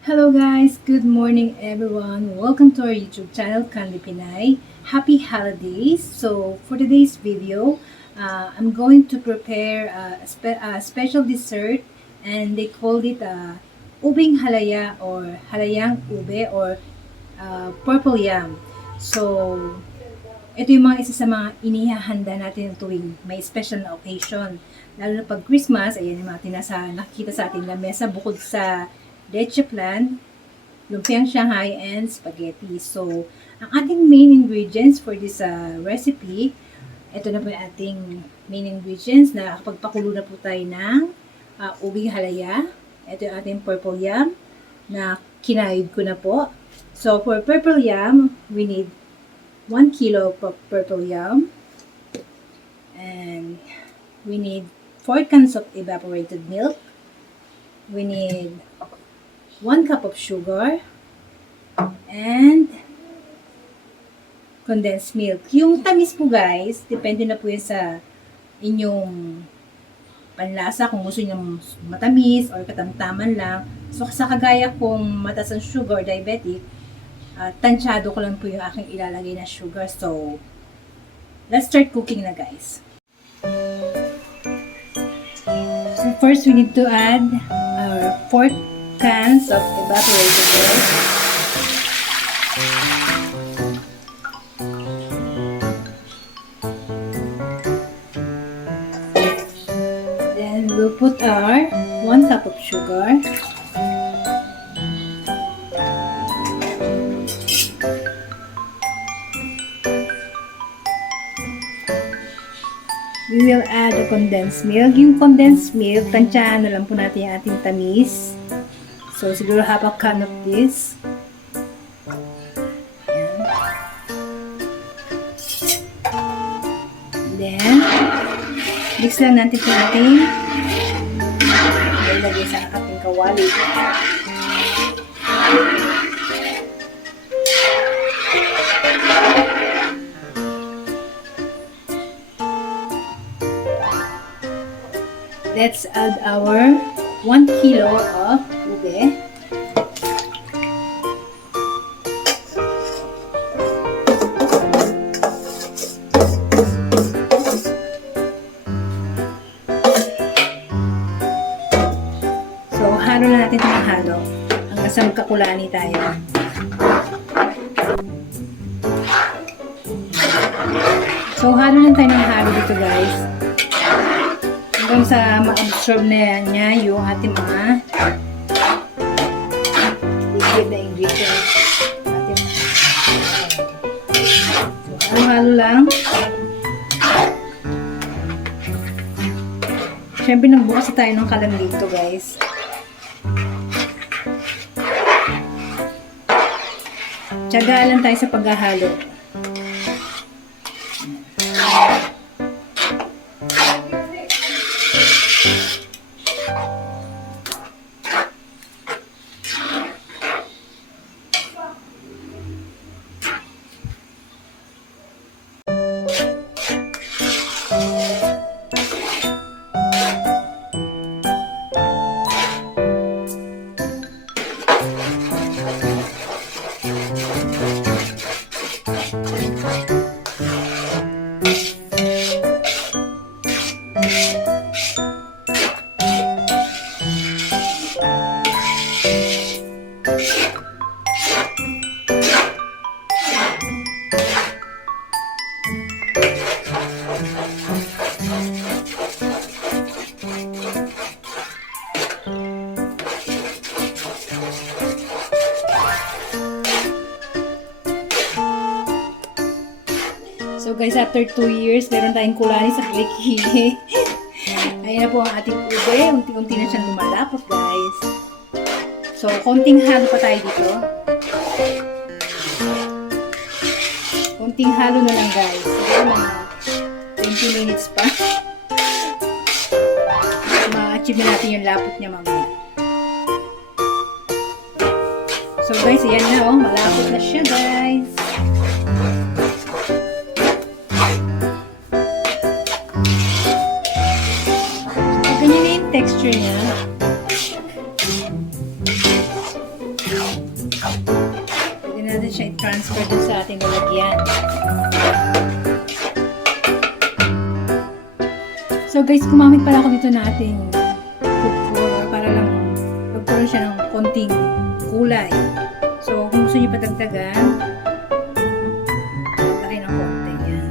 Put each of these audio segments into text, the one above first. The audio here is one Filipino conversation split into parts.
Hello guys, good morning everyone. Welcome to our YouTube channel, Candy Pinay. Happy holidays. So for today's video, I'm going to prepare a special dessert and they called it ubing halaya or halayang ube or purple yam. So ito yung mga isa sa mga inihahanda natin tuwing may special na occasion. Lalo na pag Christmas, ayan yung mga nakikita sa ating lamesa bukod sa leche flan, lumpiang Shanghai, and spaghetti. So, ang ating main ingredients for this recipe, ito na po yung ating main ingredients na pagpakulo na po tayo ng ubing halaya. Ito yung ating purple yam na kinayod ko na po. So, for purple yam, we need 1 kilo of purple yam. And we need 4 cans of evaporated milk. We need 1 cup of sugar and condensed milk. Yung tamis po guys, depende na po yun sa inyong panlasa kung gusto niyo matamis or katamtaman lang. So sa kagaya kong mataas ang sugar, diabetic, tansyado ko lang po yung aking ilalagay na sugar. So let's start cooking na guys. So first we need to add our 4 cans of evaporated milk. Then we'll put our 1 cup of sugar. We will add the condensed milk. Yung condensed milk, tansyahan na lang po natin yung ating tamis. So, siguro half a can of this. Then, mix lang natin ito natin. Ilagay sa ating kawali. Let's add our 1 kilo of ube. So, halo na natin itong halo hanggang sa magkakulani tayo. So, halo lang tayo ng halo dito guys. Hanggang sa ma-absorb na niya yung ating mga liquid na ingredients. So, halo-halo lang. Siyempre, nagbukas tayo ng kalan dito, guys. Tiyagaan lang tayo sa paghahalo. So guys, after 2 years, meron tayong kulani sa kilikili. Ayan na po ang ating ube. Unti-unti na siyang lumalapot guys. So, konting halo pa tayo dito. Konting halo na lang guys. Siguro mga 20 minutes pa. Ma-achieve na natin yung lapot niya mamaya. So guys, ayan na oh. Malapot na siya guys. Ganyan na yung texture niya. transfer dun sa ating lalagyan. So guys, gumamit pala ako dito na ating food color para lang magkaroon siya ng konting kulay. So kung gusto niyo patagdagan, rin ang konti yan.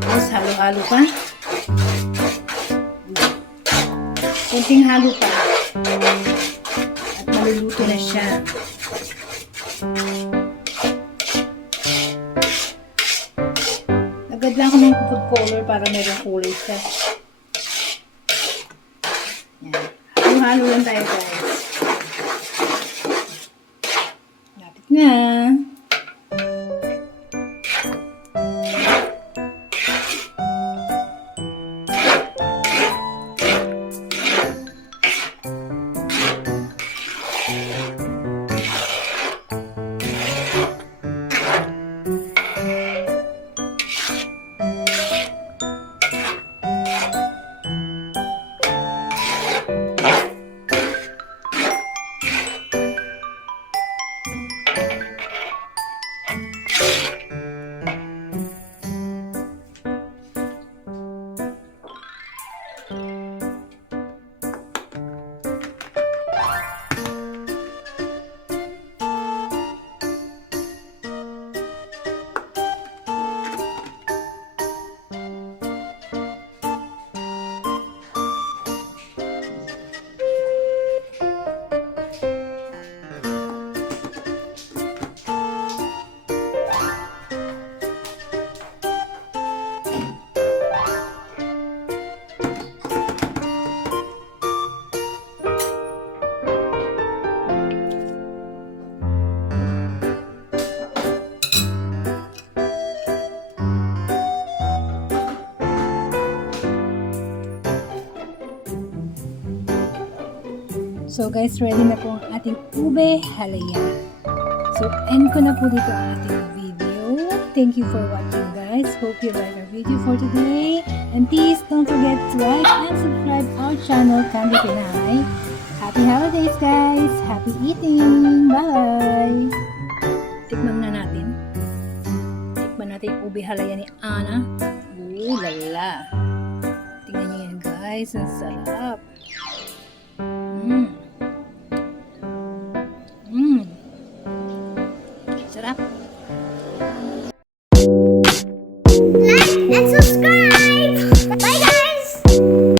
Tapos halo-halo pa. Konting halo pa. At maluluto na siya. Agad lang ako ng food color para merong kulay siya. Yan. Halo-halo lang tayo guys. Lapit na. So guys, ready na po ang ating ube halaya. So end ko na po dito ang ating video. Thank you for watching guys. Hope you like our video for today. And please don't forget to like and subscribe our channel, Candy Pinay. Happy holidays guys! Happy eating! Bye! Tikman na natin. Tikman natin yung ube halaya ni Ana. Ooh, lala! Tingnan niyo yan guys. Ang sarap!